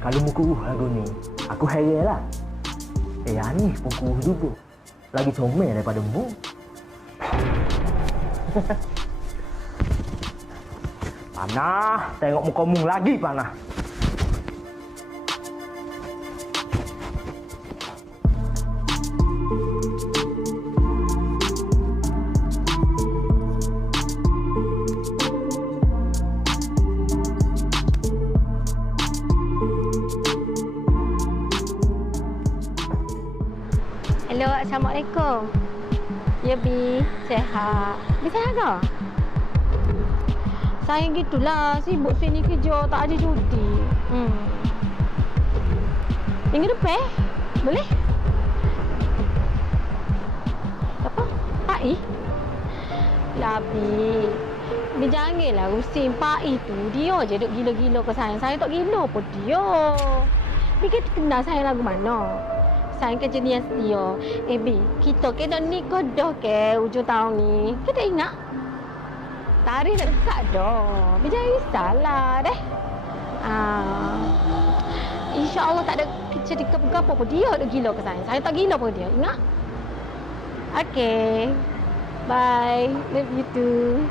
Kalau muka lagu ni, aku heran lah. Anis pun kurus juga. Lagi comel daripada mu. Panah, tengok muka mu lagi panah. Hello, Assalamualaikum. Ya, Bi. Sehat. Bi sehat ke? Saya gitulah. Sibuk sini kerja. Tak ada cuti. Minggu depan? Boleh? Apa? Pak I? Lah, Bi. Bi janganlah rusing Pak I tu. Dia je duk gila-gila ke saya. Saya tak gila pun dia. Bi kita kenal saya lagu mana? Saya kerja ni dia. Bi, kita kena nikah dah ke hujung tahun ni. Kita ingat? Tarikh dah dekat dah. Bi jangan risaulah deh. InsyaAllah tak ada cerita apa-apa pun. Dia dah gila ke saya. Saya tak gila pun dia. Ingat? Okay. Bye. Love you too.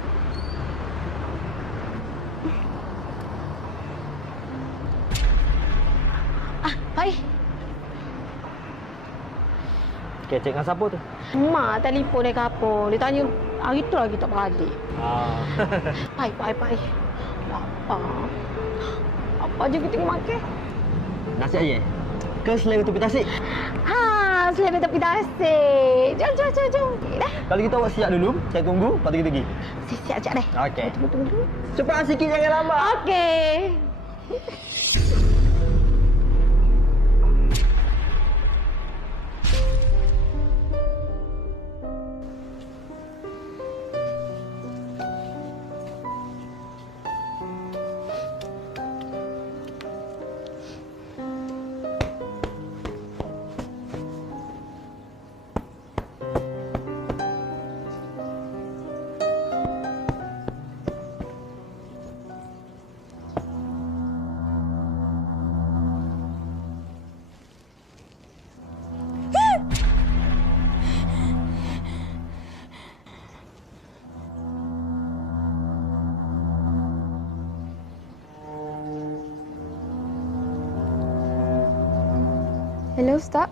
Bye. Kecek dengan siapa tu? Mak telefon dia ke apa. Dia tanya hari tu lagi tak balik. Pai. Lapar. Apa je kita makan? Nasi ayam? Ke selera tepi tasik? Selera tepi tasik. Jom. Dah. Kalau kita awak siap dulu, saya tunggu, lepas tu kita pergi. Siap sekejap dah. Okey. Tunggu. Cepat sikit, jangan lambat. Okey. Hello, Ustaz.